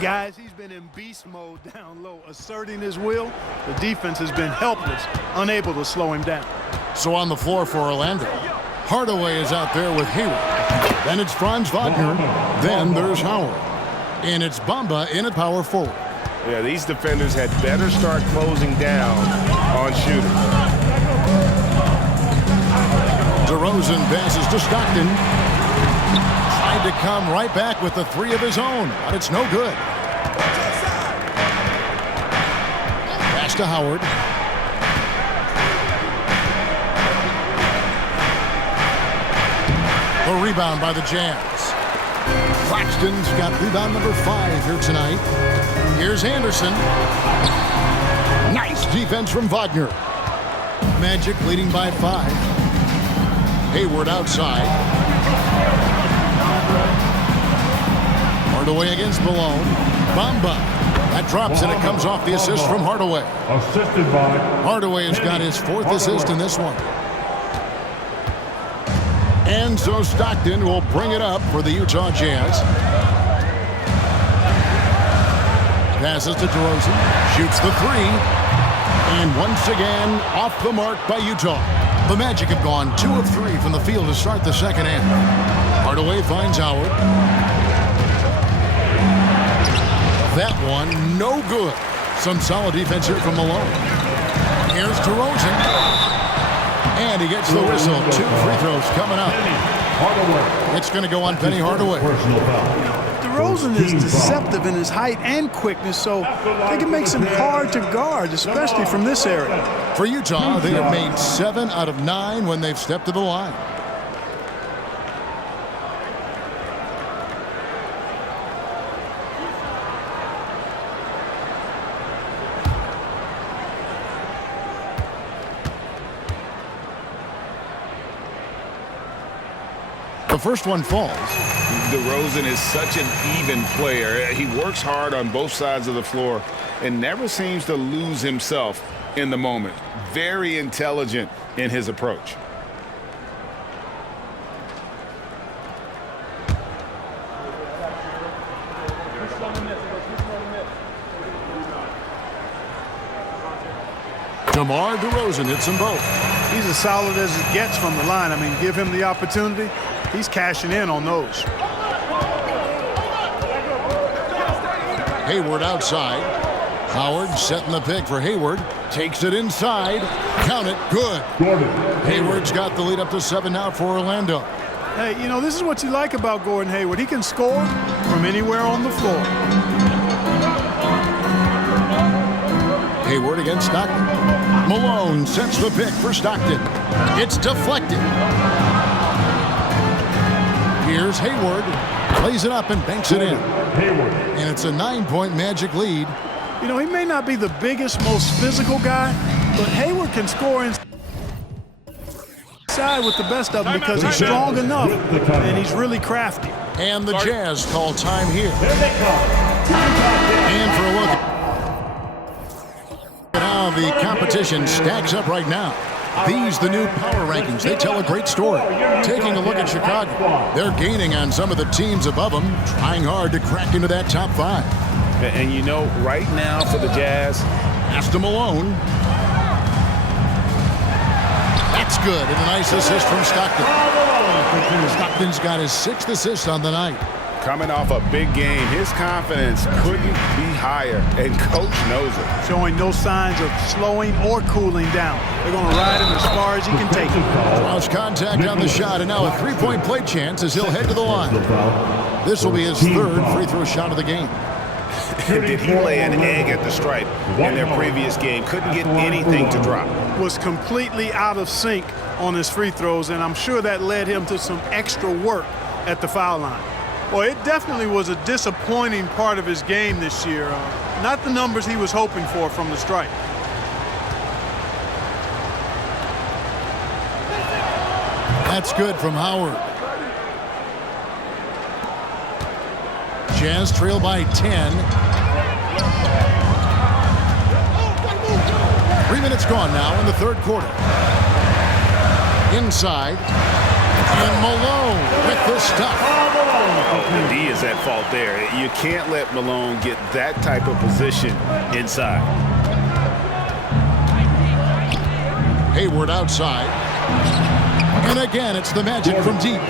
Guys, he's been in beast mode down low, asserting his will. The defense has been helpless, unable to slow him down. So on the floor for Orlando, Hardaway is out there with Hayward. Then it's Franz Wagner. Then there's Howard. And it's Bamba in at power forward. Yeah, these defenders had better start closing down on shooting. DeRozan passes to Stockton. Tried to come right back with the three of his own, but it's no good. Pass to Howard. The rebound by the Jazz. Claxton's got rebound number 5 here tonight. Here's Anderson. Nice defense from Wagner. Magic leading by 5. Hayward outside. Hardaway against Malone. Bamba. That drops and it comes off the assist from Hardaway. Assisted by Hardaway has got his 4th assist in this one. And so Stockton will bring it up for the Utah Jazz. Passes to DeRozan. Shoots the 3. And once again, off the mark by Utah. The Magic have gone 2 of 3 from the field to start the second half. Hardaway finds Howard. That one, no good. Some solid defense here from Malone. Here's DeRozan. And he gets the whistle. 2 free throws coming up. It's going to go on Penny Hardaway. DeRozan is deceptive in his height and quickness, so they can make him hard to guard, especially from this area. For Utah, they have made 7 out of 9 when they've stepped to the line. The first one falls. DeRozan is such an even player. He works hard on both sides of the floor and never seems to lose himself in the moment. Very intelligent in his approach. DeMar DeRozan hits them both. He's as solid as it gets from the line. I mean, give him the opportunity. He's cashing in on those. Hayward outside. Howard setting the pick for Hayward. Takes it inside. Count it. Good. Hayward's got the lead up to 7 now for Orlando. Hey, you know, this is what you like about Gordon Hayward. He can score from anywhere on the floor. Hayward against Stockton. Malone sets the pick for Stockton. It's deflected. Here's Hayward. Plays it up and banks it in. And it's a 9-point Magic lead. You know, he may not be the biggest, most physical guy, but Hayward can score inside with the best of them because he's strong enough and he's really crafty. And the Jazz call time here. And for a look at how the competition stacks up right now. These, the new power rankings, they tell a great story. Taking a look at Chicago, they're gaining on some of the teams above them, trying hard to crack into that top 5. And you know, right now for the Jazz, pass to Malone. That's good, and a nice assist from Stockton. Stockton's got his 6th assist on the night. coming off a big game, his confidence couldn't be higher, and coach knows it. Showing no signs of slowing or cooling down. They're going to ride him as far as he can take him. Draws contact on the shot, and now a three-point play chance as he'll head to the line. This will be his 3rd free throw shot of the game. Did he lay an egg at the stripe in their previous game? Couldn't get anything to drop. Was completely out of sync on his free throws, and I'm sure that led him to some extra work at the foul line. Well, it definitely was a disappointing part of his game this year. Not the numbers he was hoping for from the stripe. That's good from Howard. Jazz trail by 10. 3 minutes gone now in the 3rd quarter. Inside. And Malone with the stuff. The D is at fault there. You can't let Malone get that type of position inside. Hayward outside. And again, it's the Magic from deep.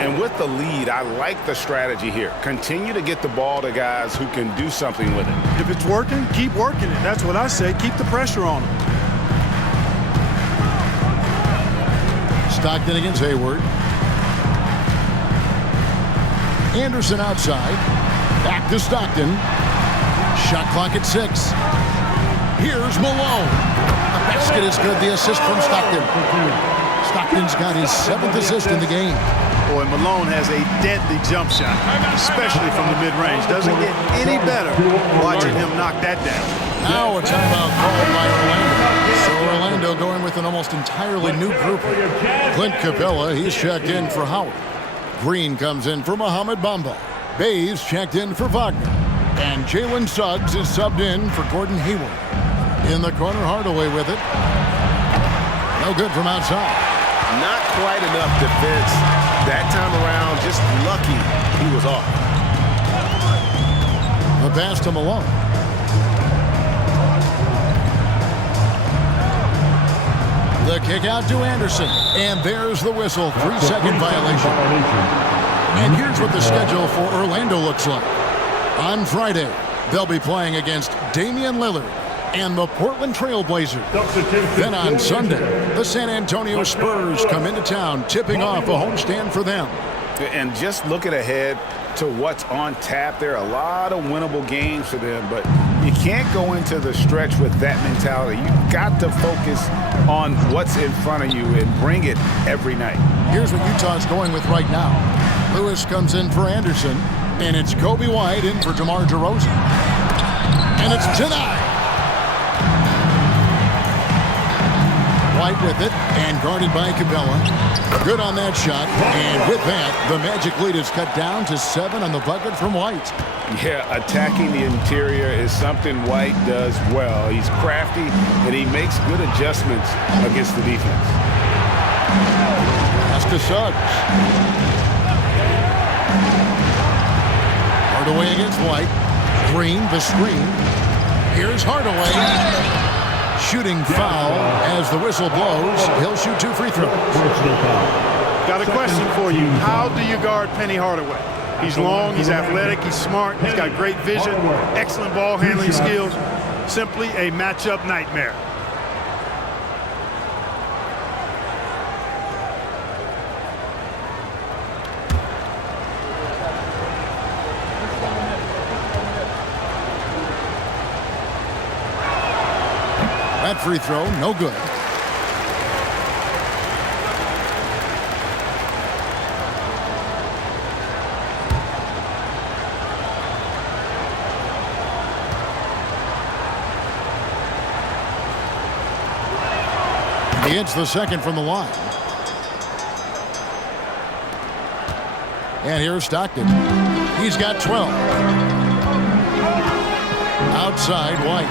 And with the lead, I like the strategy here. Continue to get the ball to guys who can do something with it. If it's working, keep working it. That's what I say. Keep the pressure on him. Stockton against Hayward. Anderson outside. Back to Stockton. Shot clock at 6. Here's Malone. The basket is good. The assist from Stockton. Stockton's got his 7th assist in the game. Boy, Malone has a deadly jump shot, especially from the mid-range. Doesn't get any better watching him knock that down. Now a timeout called by Orlando. So Orlando going with an almost entirely new group. Clint Capella, he's checked in for Howard. Green comes in for Mohamed Bamba. Bays checked in for Wagner. And Jalen Suggs is subbed in for Gordon Hayward. In the corner, Hardaway with it. No good from outside. Not quite enough defense that time around. Just lucky he was off. The pass to Malone. The kick out to Anderson. And there's the whistle. 3-second violation. And here's what the schedule for Orlando looks like. On Friday, they'll be playing against Damian Lillard and the Portland Trail Blazers. Then on Sunday, the San Antonio Spurs come into town, tipping off a homestand for them. And just looking ahead to what's on tap, there are a lot of winnable games for them, but you can't go into the stretch with that mentality. You've got to focus on what's in front of you and bring it every night. Here's what Utah's going with right now. Lewis comes in for Anderson, and it's Kobe White in for DeMar DeRozan. And it's tonight. White with it, and guarded by Capella. Good on that shot, and with that, the Magic lead is cut down to 7 on the bucket from White. Yeah, attacking the interior is something White does well. He's crafty, and he makes good adjustments against the defense. Pass to Suggs. Hardaway against White. Green, the screen. Here's Hardaway. Shooting foul as the whistle blows. He'll shoot 2 free throws. Got a question for you. How do you guard Penny Hardaway? He's long, he's athletic, he's smart, he's got great vision, excellent ball handling skills. Simply a matchup nightmare. That free throw, no good. He hits the second from the line. And here's Stockton. He's got 12. Outside, White.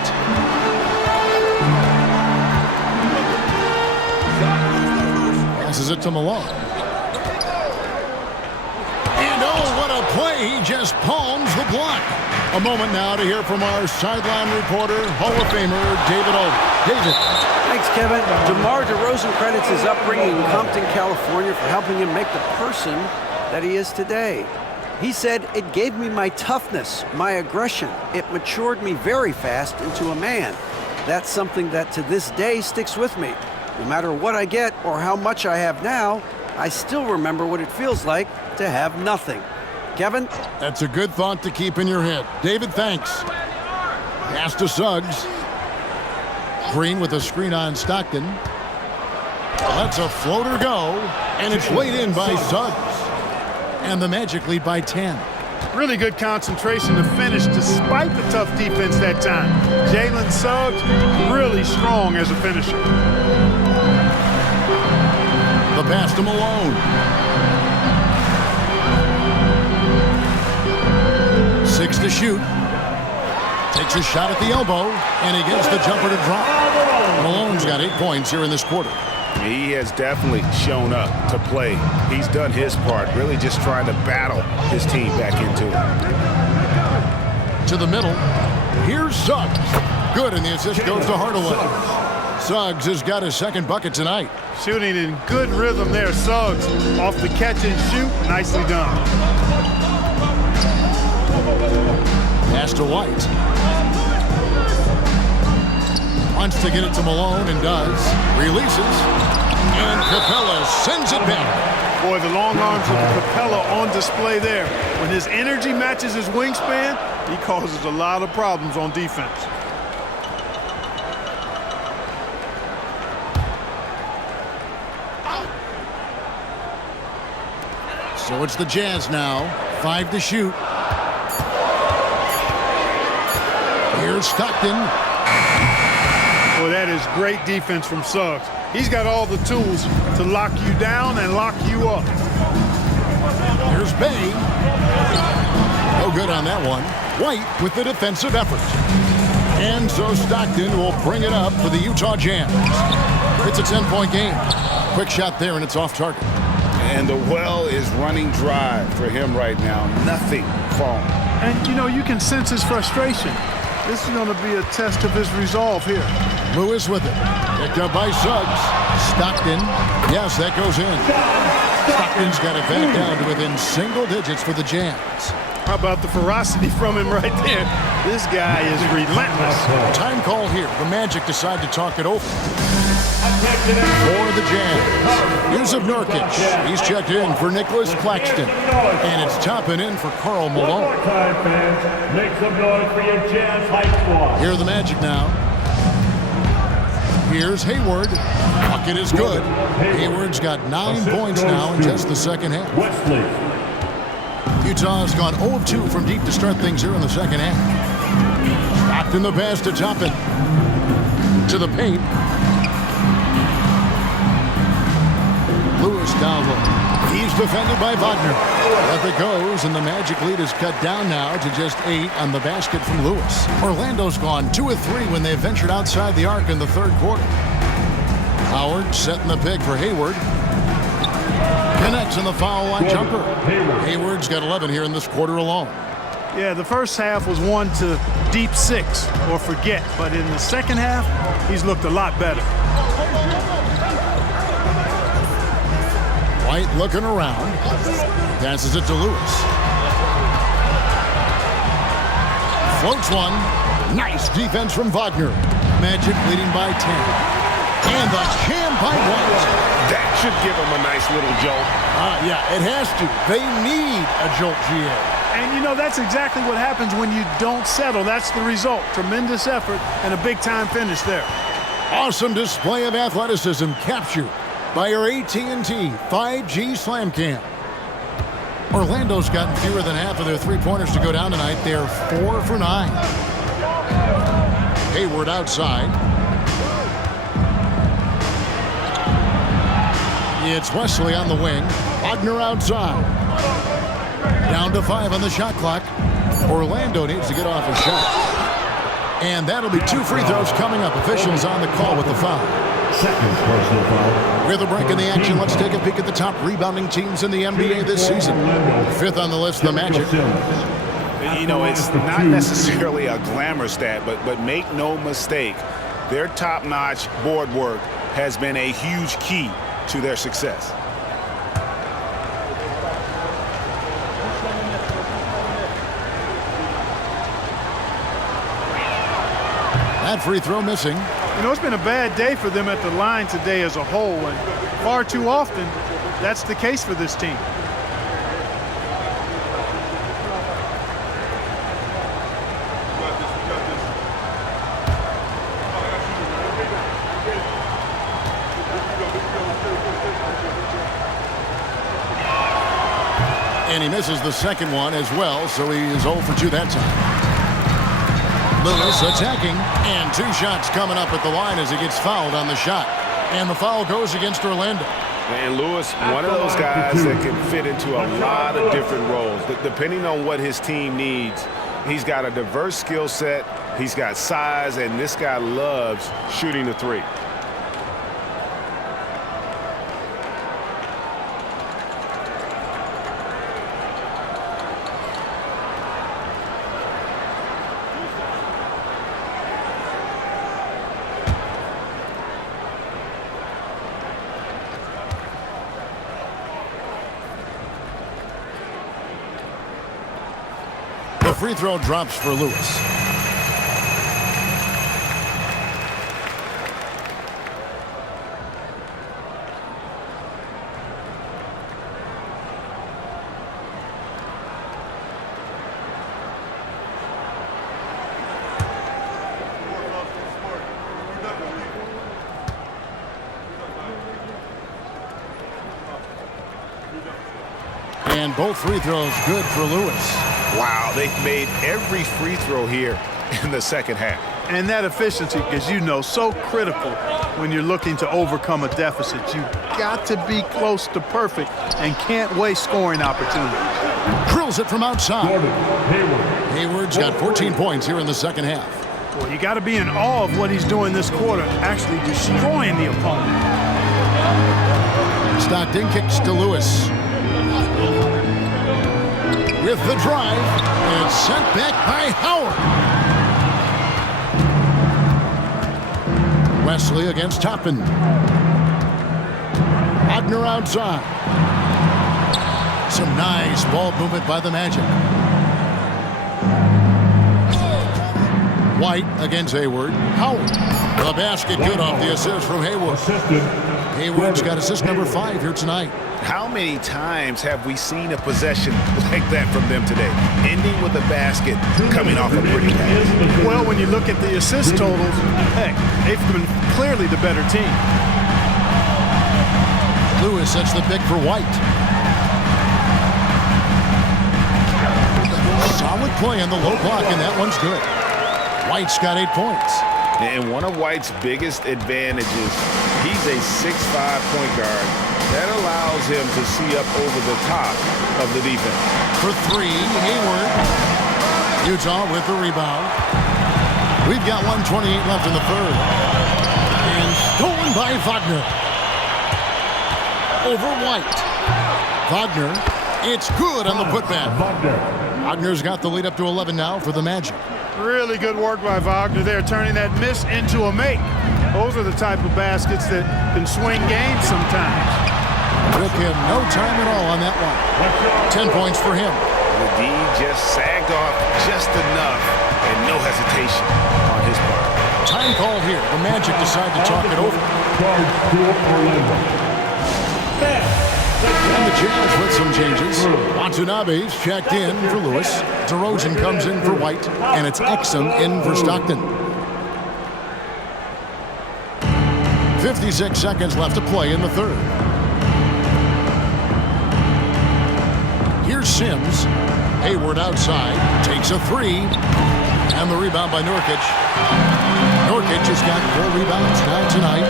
Passes it to Malone. And oh, what a play. He just palms the block. A moment now to hear from our sideline reporter, Hall of Famer David Alden. David. Thanks, Kevin. DeMar DeRozan credits his upbringing in Compton, California for helping him make the person that he is today. He said, "It gave me my toughness, my aggression. It matured me very fast into a man. That's something that to this day sticks with me. No matter what I get or how much I have now, I still remember what it feels like to have nothing." Kevin? That's a good thought to keep in your head. David, thanks. Pass to Suggs. Green with a screen on Stockton. Lets a floater go, and it's laid in by Suggs. And the Magic lead by 10. Really good concentration to finish despite the tough defense that time. Jalen Suggs, really strong as a finisher. The pass to Malone. 6 to shoot. Takes a shot at the elbow, and he gets the jumper to drop. Malone's got 8 points here in this quarter. He has definitely shown up to play. He's done his part, really just trying to battle his team back into it. To the middle. Here's Suggs. Good, and the assist goes to Hardaway. Suggs has got his second bucket tonight. Shooting in good rhythm there. Suggs off the catch and shoot. Nicely done. Pass to White. Wants to get it to Malone and does. Releases. And Capella sends it back. Boy, the long arms of Capella on display there. When his energy matches his wingspan, he causes a lot of problems on defense. So it's the Jazz now. 5 to shoot. Here's Stockton. Boy, that is great defense from Suggs. He's got all the tools to lock you down and lock you up. Here's Bay. No good on that one. White with the defensive effort. And so Stockton will bring it up for the Utah Jazz. It's a 10-point game. Quick shot there, and it's off target. And the well is running dry for him right now. Nothing falling. And, you know, you can sense his frustration. This is going to be a test of his resolve here. Lewis with it. Picked up by Suggs. Stockton. Yes, that goes in. Stockton's got it back down to within single digits for the Jazz. How about the ferocity from him right there? This guy is relentless. Time call here. The Magic decide to talk it over. For the Jazz, Yusuf Nurkic. He's checked in for Nicholas Claxton. And it's topping in for Karl Malone. Make some noise for your Jazz Hype Squad. Here are the Magic now. Here's Hayward. Bucket is good. Hayward's got 9 points now in just the second half. Wesley. Utah has gone 0 of 2 from deep to start things here in the second half. Stockton the pass to Toppin. To the paint. Lewis down low. He's defended by Wagner. Up it goes, and the Magic lead is cut down now to just 8 on the basket from Lewis. Orlando's gone 2 of 3 when they ventured outside the arc in the third quarter. Howard setting the pick for Hayward. Connects on the foul line jumper. Hayward's got 11 here in this quarter alone. Yeah, the first half was 1 to deep 6 or forget, but in the second half, he's looked a lot better. White looking around. Passes it to Lewis. Floats one. Nice defense from Wagner. Magic leading by 10. And the jam by White. That should give him a nice little jolt. Yeah, it has to. They need a jolt, GA. And, you know, that's exactly what happens when you don't settle. That's the result. Tremendous effort and a big-time finish there. Awesome display of athleticism captured by our AT&T 5G Slam Cam. Orlando's gotten fewer than half of their three-pointers to go down tonight. They're 4 for 9. Hayward outside. It's Wesley on the wing. Wagner outside. Down to 5 on the shot clock. Orlando needs to get off his shot. And that'll be 2 free throws coming up. Officials on the call with the foul. Second personal foul. With a break in the action, let's take a peek at the top rebounding teams in the NBA this season. 5th on the list, the Magic. You know, it's not necessarily a glamour stat, but make no mistake, their top-notch board work has been a huge key to their success. That free throw missing. You know, it's been a bad day for them at the line today as a whole, and far too often, that's the case for this team. And he misses the second one as well, so he is 0 for 2 that time. Lewis attacking, and 2 shots coming up at the line as he gets fouled on the shot. And the foul goes against Orlando. And Lewis, one of those guys that can fit into a lot of different roles. Depending on what his team needs, he's got a diverse skill set, he's got size, and this guy loves shooting the three. free throw drops for Lewis. And both free throws good for Lewis. Wow, they've made every free throw here in the second half. And that efficiency, as you know, so critical when you're looking to overcome a deficit. You've got to be close to perfect and can't waste scoring opportunities. Drills it from outside. Gordon Hayward. Hayward's got 14 points here in the second half. Well, you got to be in awe of what he's doing this quarter, actually destroying the opponent. Stockton kicks to Lewis. With the drive, and sent back by Howard. Wesley against Toppin. Wagner outside. Some nice ball movement by the Magic. White against Hayward. Howard. The basket good off the assist from Hayward. Assisted. Hayward's got assist number 5 here tonight. How many times have we seen a possession like that from them today, ending with a basket coming off a pretty pass? Well, when you look at the assist totals, heck, they've been clearly the better team. Lewis sets the pick for White. Solid play on the low block, and that one's good. White's got 8 points. And one of White's biggest advantages, he's a 6'5" point guard. That allows him to see up over the top of the defense. For 3, Hayward. Utah with the rebound. We've got 1:28 left in the third. And stolen by Wagner. Over White. Wagner. It's good on the putback. Wagner's got the lead up to 11 now for the Magic. Really good work by Wagner there, turning that miss into a make. Those are the type of baskets that can swing games sometimes. Took him no time at all on that one. 10 points for him. The D just sagged off just enough and no hesitation on his part. Time called here. The Magic decide to talk it over. Charge to Orlando. And the Jazz with some changes. Watanabe's checked in for Lewis. DeRozan comes in for White. And it's Exum in for Stockton. 56 seconds left to play in the third. Here's Sims. Hayward outside. Takes a 3. And the rebound by Nurkic. Nurkic has got 4 rebounds now tonight.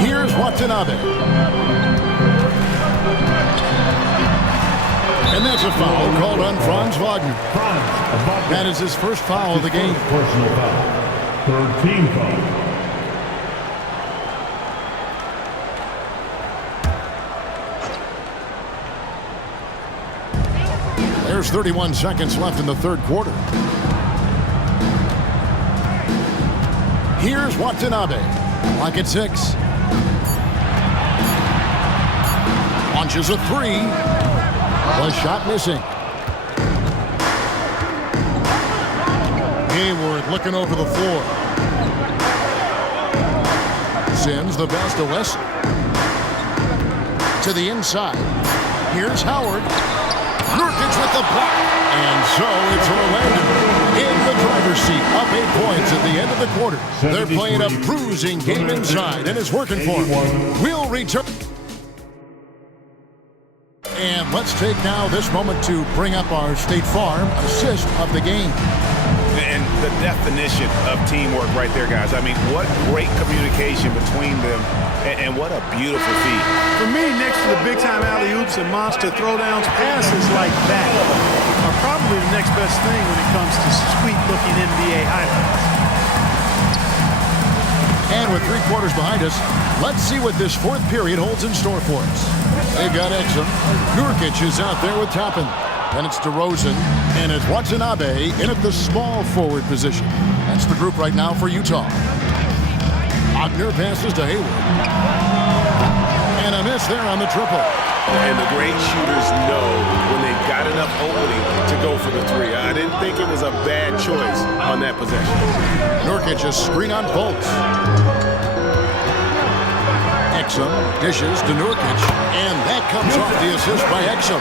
Here's Watanabe. And that's a foul called on Franz Wagner. That is his first foul of the game. Personal foul. Third team foul. There's 31 seconds left in the third quarter. Here's Watanabe. Clock at 6. Launches a 3. The shot missing. Hayward looking over the floor. Sims the best to Wesley. To the inside. Here's Howard. Nurkic with the block. And so it's Orlando in the driver's seat, up 8 points at the end of the quarter. They're playing a bruising game inside, and it's working for them. We'll return. And let's take now this moment to bring up our State Farm assist of the game. And the definition of teamwork right there, guys. I mean, what great communication between them, and what a beautiful feat. For me, next to the big-time alley-oops and monster throwdowns, passes like that are probably the next best thing when it comes to sweet-looking NBA highlights. And with 3 quarters behind us, let's see what this fourth period holds in store for us. They've got Exum. Nurkic is out there with Toppin. Then it's DeRozan, and it's Watanabe in at the small forward position. That's the group right now for Utah. Wagner passes to Hayward. And a miss there on the triple. And the great shooters know when got enough opening to go for the three. I didn't think it was a bad choice on that possession. Nurkic a screen on Fultz. Exum dishes to Nurkic, and that comes off the assist by Exum.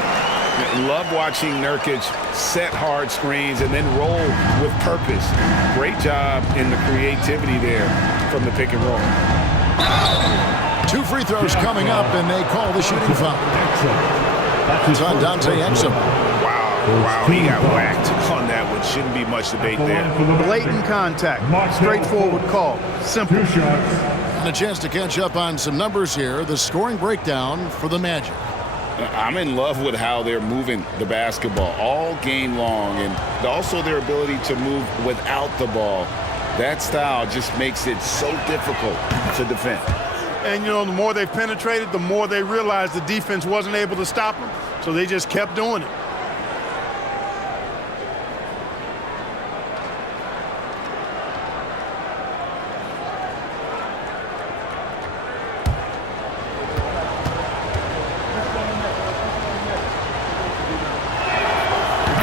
Love watching Nurkic set hard screens and then roll with purpose. Great job in the creativity there from the pick and roll. 2 free throws coming up, and they call the shooting foul. It's on Dante Exum. Wow, he got whacked on that one. Shouldn't be much debate there. Blatant contact. Straightforward call. Simple. And a chance to catch up on some numbers here. The scoring breakdown for the Magic. I'm in love with how they're moving the basketball all game long, and also their ability to move without the ball. That style just makes it so difficult to defend. And, you know, the more they penetrated, the more they realized the defense wasn't able to stop them, so they just kept doing it.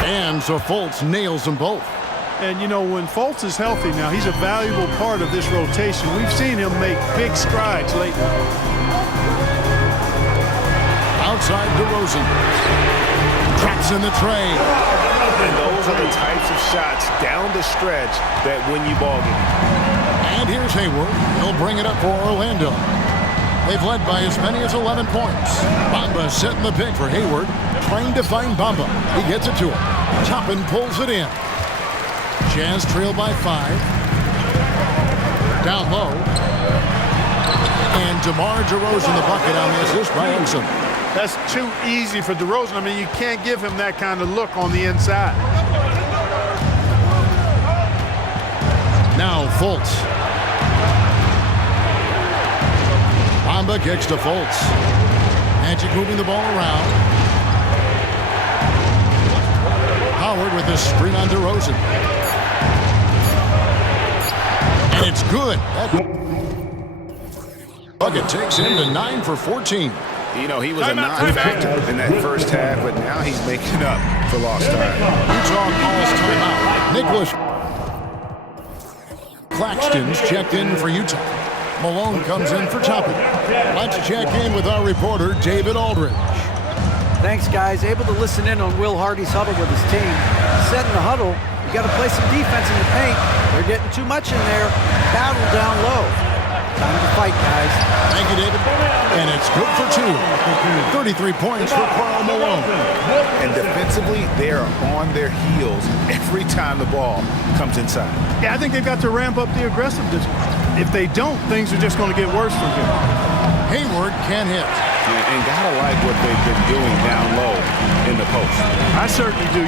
And so Fultz nails them both. And, you know, when Fultz is healthy now, he's a valuable part of this rotation. We've seen him make big strides lately. Outside DeRozan. Traps in the tray. And those are the types of shots down the stretch that win you ball games. And here's Hayward. He'll bring it up for Orlando. They've led by as many as 11 points. Bamba setting the pick for Hayward. Trying to find Bamba. He gets it to him. Toppin pulls it in. Jazz trail by 5. Down low. And DeMar DeRozan the bucket on the assist by Exum. That's too easy for DeRozan. I mean, you can't give him that kind of look on the inside. Now Fultz. Bamba kicks to Fultz. Magic moving the ball around. Howard with a screen on DeRozan. And it's good. That bucket takes him to 9 for 14. You know, he was a non-factor in that first half, but now he's making up for lost time. Utah calls timeout. Nicholas Claxton's checked in for Utah. Malone comes in for Toppin. Let's check in with our reporter, David Aldridge. Thanks, guys. Able to listen in on Will Hardy's huddle with his team. Set in the huddle, you got to play some defense in the paint. They're getting too much in there. Battle down low. Time to fight, guys. Thank you, David. And it's good for 2. 33 points for Karl Malone. And defensively, they are on their heels every time the ball comes inside. Yeah, I think they've got to ramp up the aggressiveness. If they don't, things are just going to get worse from here. Hayward can hit. And gotta like what they've been doing down low in the post. I certainly do.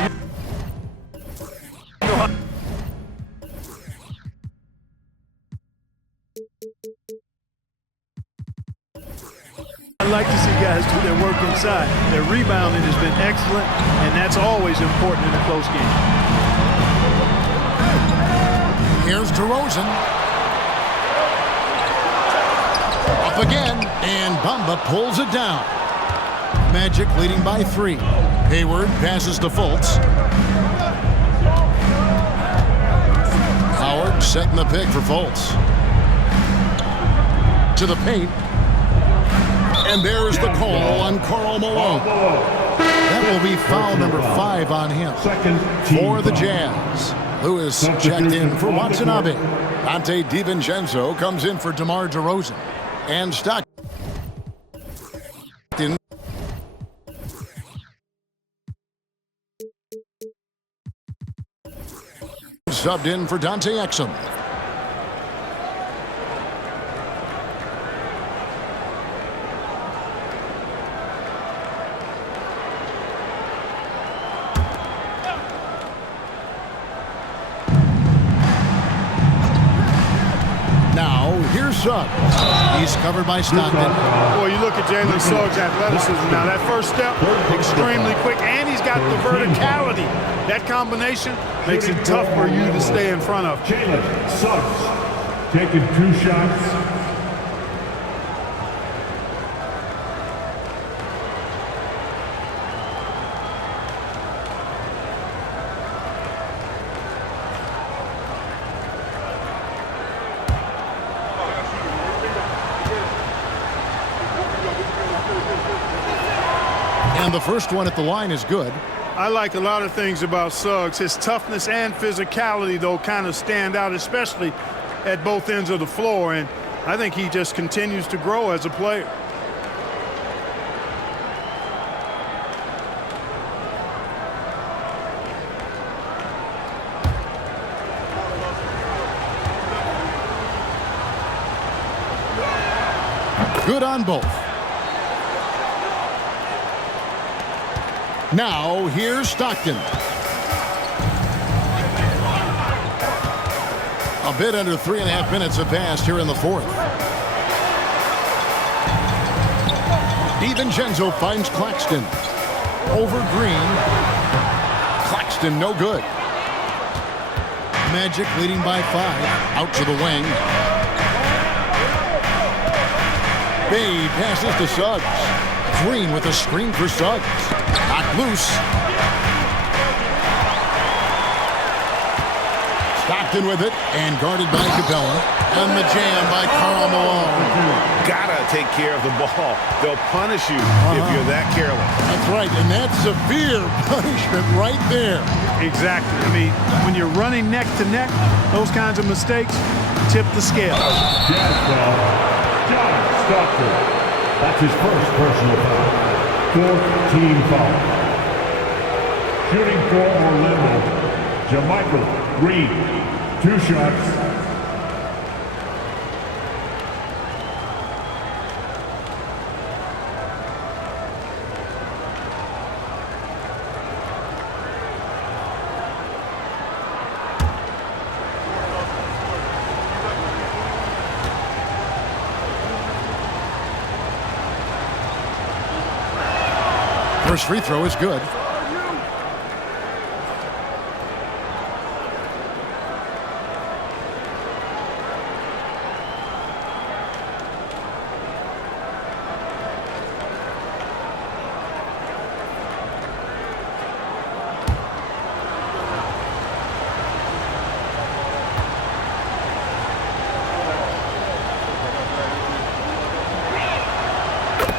I like to see guys do their work inside. Their rebounding has been excellent, and that's always important in a close game. Here's DeRozan. Up again, and Bamba pulls it down. Magic leading by 3. Hayward passes to Fultz. Howard setting the pick for Fultz. To the paint. And there's the call on Karl Malone. That will be foul number 5 on him for the Jazz. Lewis checked in for Watanabe. Dante DiVincenzo comes in for DeMar DeRozan. And Stockton subbed in for Dante Exum. Now, here's Suggs. He's covered by Stockton. Boy, you look at Jalen Suggs' athleticism now. That first step, extremely quick, and he's got the verticality. That combination makes it tough for you to stay in front of. Jalen Suggs taking 2 shots. And the first one at the line is good. I like a lot of things about Suggs. His toughness and physicality, though, kind of stand out, especially at both ends of the floor. And I think he just continues to grow as a player. Good on both. Now, here's Stockton. A bit under 3.5 minutes have passed here in the fourth. DiVincenzo finds Claxton. Over Green. Claxton, no good. Magic leading by 5. Out to the wing. Bay passes to Suggs. Green with a screen for Suggs. Knocked loose. Stockton with it and guarded by Capella. And the jam by Karl Malone. Gotta take care of the ball. They'll punish you if you're that careless. That's right, and that's severe punishment right there. Exactly. I mean, when you're running neck to neck, those kinds of mistakes tip the scale. Jazz foul. John Stockton. That's his first personal foul. 4th team foul. Shooting for Orlando, JaMychal Green. 2 shots. First free throw is good.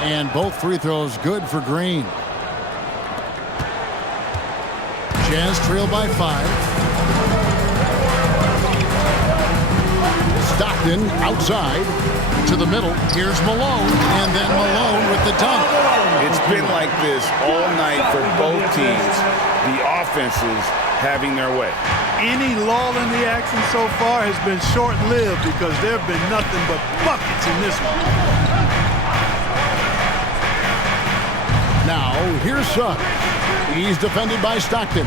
And both free throws good for Green. Jazz trail by 5. Stockton outside to the middle. Here's Malone, and then Malone with the dunk. It's been like this all night for both teams. The offenses having their way. Any lull in the action so far has been short-lived because there have been nothing but buckets in this one. Now, here's Suggs. He's defended by Stockton.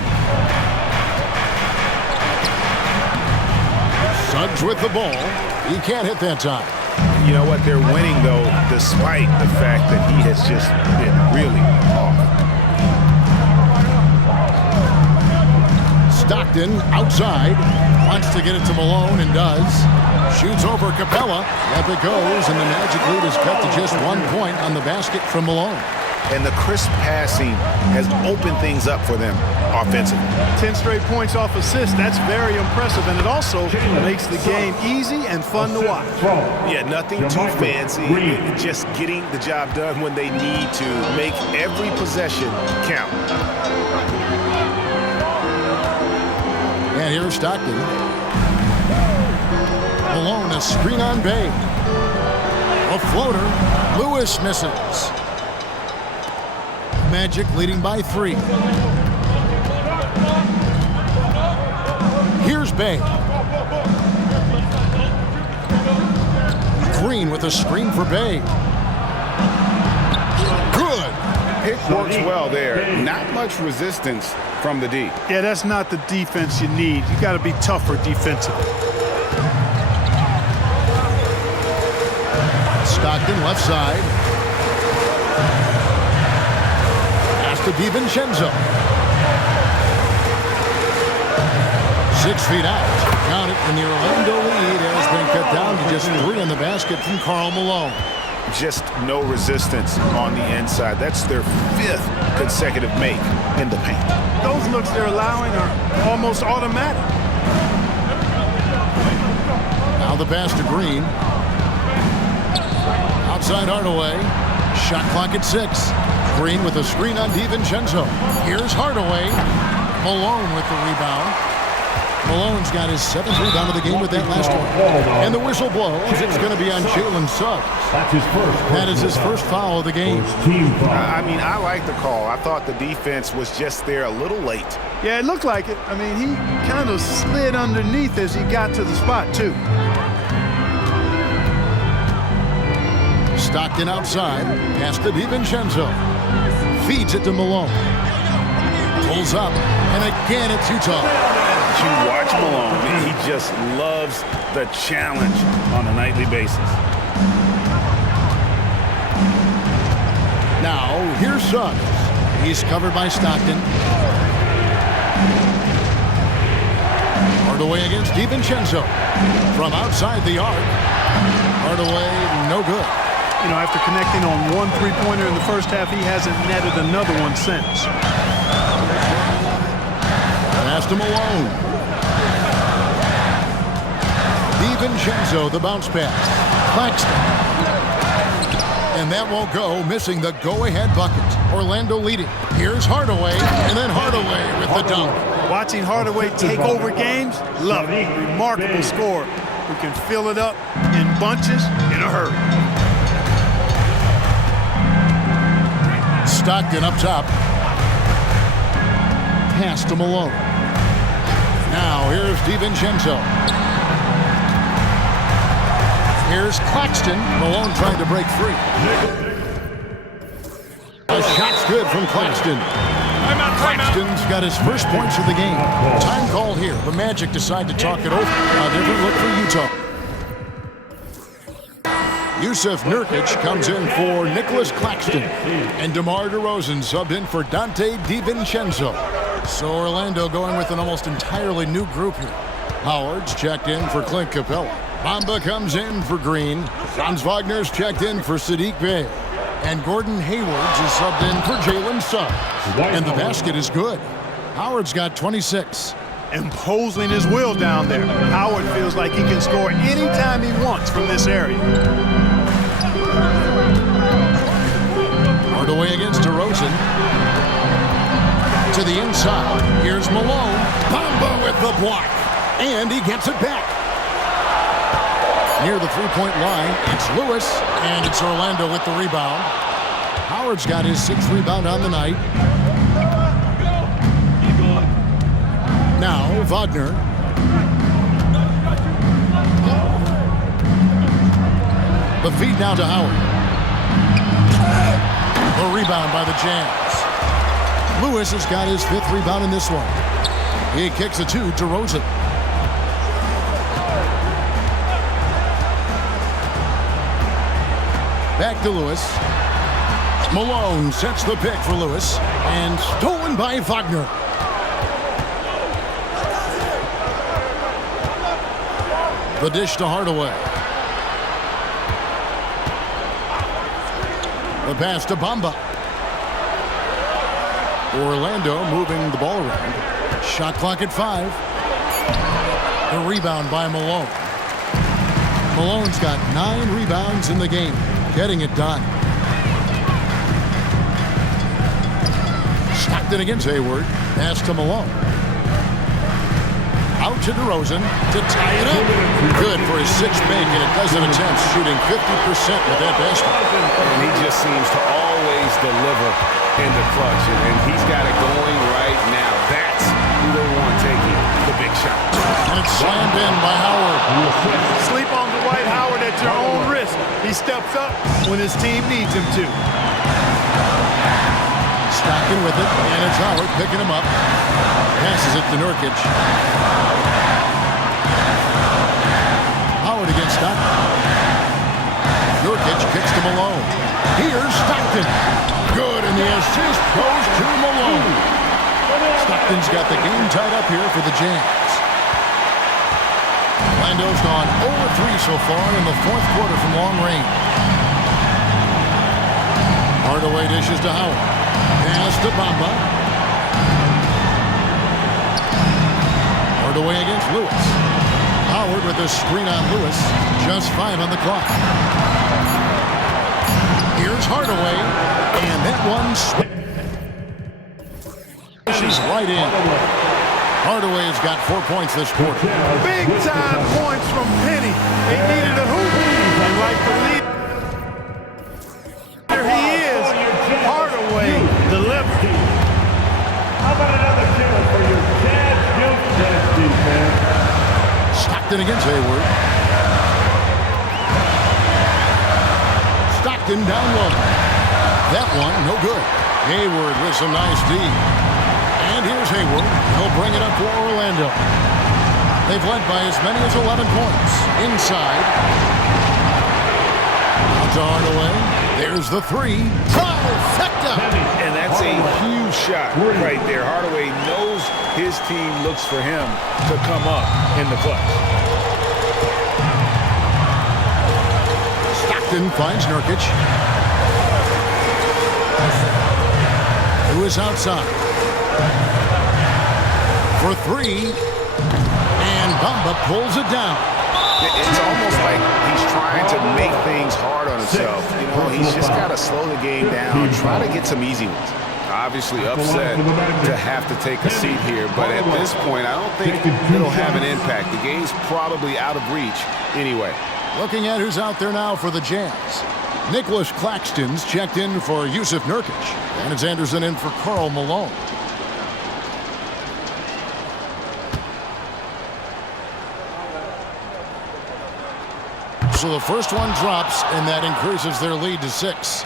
Suggs with the ball. He can't hit that time. You know what? They're winning, though, despite the fact that he has just been really off. Stockton outside. Wants to get it to Malone and does. Shoots over Capella. Up it goes, and the Magic lead is cut to just 1 point on the basket from Malone. And the crisp passing has opened things up for them offensively. 10 straight points off assists. That's very impressive, and it also makes the game easy and fun to watch. Yeah, nothing too fancy. Just getting the job done when they need to. Make every possession count. And here's Stockton. Malone, a screen on Bay. A floater. Lewis misses. Magic leading by 3. Here's Bay. Green with a screen for Bay. Good. Pick works well there. Not much resistance from the D. Yeah, that's not the defense you need. You got to be tougher defensively. Stockton left side. To DiVincenzo. 6 feet out. Count it, and the Orlando lead has been cut down to just 3 in the basket from Karl Malone. Just no resistance on the inside. That's their 5th consecutive make in the paint. Those looks they're allowing are almost automatic. Now the pass to Green. Outside Hardaway. Shot clock at 6. Green with a screen on DiVincenzo. Here's Hardaway. Malone with the rebound. Malone's got his 7th rebound of the game with that last one. And the whistle blows. It's going to be on Jalen Suggs. That's his first. That is his first foul of the game. Team foul. I mean, I like the call. I thought the defense was just there a little late. Yeah, it looked like it. I mean, he kind of slid underneath as he got to the spot, too. Stockton outside. Pass to DiVincenzo. Feeds it to Malone. Pulls up. And again, it's Utah. You watch Malone, he just loves the challenge on a nightly basis. Now, here's Suggs. He's covered by Stockton. Hardaway against DiVincenzo. From outside the arc. Hardaway, no good. You know, after connecting on one three-pointer in the first half, he hasn't netted another one since. Pass to Malone. DiVincenzo, the bounce pass. Claxton. And that won't go, missing the go-ahead bucket. Orlando leading. Here's Hardaway, and then Hardaway with the dunk. Watching Hardaway take over games, love it. Remarkable scorer who can fill it up in bunches in a hurry. Stockton up top. Pass to Malone. Now here's DiVincenzo. Here's Claxton. Malone trying to break free. A shot's good from Claxton. Claxton's got his first points of the game. Time called here. The Magic decide to talk it over. A different look for Utah. Yusuf Nurkic comes in for Nicholas Claxton. And DeMar DeRozan subbed in for Dante DiVincenzo. So Orlando going with an almost entirely new group here. Howard's checked in for Clint Capella. Bamba comes in for Green. Franz Wagner's checked in for Sadiq Bey. And Gordon Hayward's is subbed in for Jalen Suggs. And the basket is good. Howard's got 26. Imposing his will down there. Howard feels like he can score anytime he wants from this area. Hardaway against DeRozan. To the inside. Here's Malone. Bamba with the block. And he gets it back. Near the three-point line, it's Lewis, and it's Orlando with the rebound. Howard's got his 6th rebound on the night. Now, Wagner. The feed now to Howard. The rebound by the Jazz. Lewis has got his 5th rebound in this one. He kicks it to DeRozan. Back to Lewis. Malone sets the pick for Lewis. And stolen by Wagner. The dish to Hardaway. The pass to Bamba. Orlando moving the ball around. Shot clock at 5. The rebound by Malone. Malone's got 9 rebounds in the game. Getting it done. Stockton against Hayward. Pass to Malone. Out to DeRozan to tie it up. Good for his 6th make, and a dozen attempts, shooting 50% with that basket. And he just seems to always deliver in the clutch, and he's got it going right now. That's who they want taking the big shot. And it's slammed in by Howard. Sleep on Dwight Howard at your own risk. He steps up when his team needs him to. Stockton with it, and it's Howard picking him up. Passes it to Nurkic. Howard against Stockton. Nurkic kicks to Malone. Here's Stockton. Good, and the assist goes to Malone. Stockton's got the game tied up here for the Jazz. Orlando's gone 0-3 so far in the 4th quarter from long range. Hardaway dishes to Howard. Pass to Bamba. Hardaway against Lewis. Howard with a screen on Lewis. Just 5 on the clock. Here's Hardaway, and that one swishes right in. Hardaway's got 4 points this quarter. Big-time points from Penny. They needed a hoop. And like the lead, here he is. Hardaway delivered. How about another chance for your Chad defense? Stockton against Hayward. Stockton down low. That one, no good. Hayward with some nice D. And here's Hayward. He'll bring it up for Orlando. They've led by as many as 11 points. Inside. Out to Hardaway. There's the three. Trifecta! And that's a huge shot right there. Hardaway knows his team looks for him to come up in the clutch. Stockton finds Nurkic. Who is outside. For three. And Bamba pulls it down. It's almost like he's trying to make things hard on himself. You know, he's just got to slow the game down, try to get some easy ones. Obviously upset to have to take a seat here, but at this point, I don't think it'll have an impact. The game's probably out of reach anyway. Looking at who's out there now for the Jazz. Nicholas Claxton's checked in for Yusuf Nurkic. And it's Anderson in for Karl Malone. So the first one drops, and that increases their lead to 6.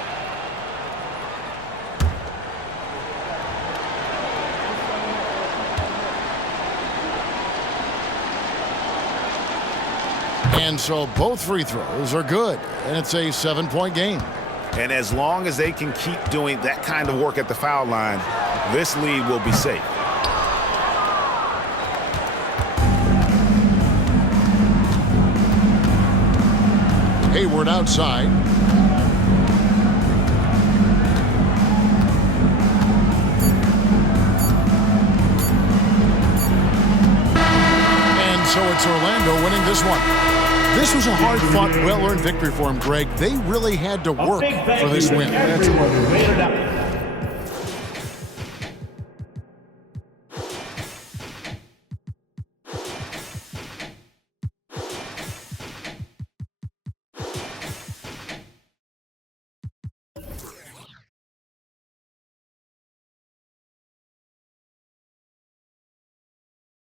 And so both free throws are good, and it's a 7-point game. And as long as they can keep doing that kind of work at the foul line, this lead will be safe. Hayward outside. And so it's Orlando winning this one. This was a hard-fought, well-earned victory for him, Greg. They really had to work for this win. Everyone made it up.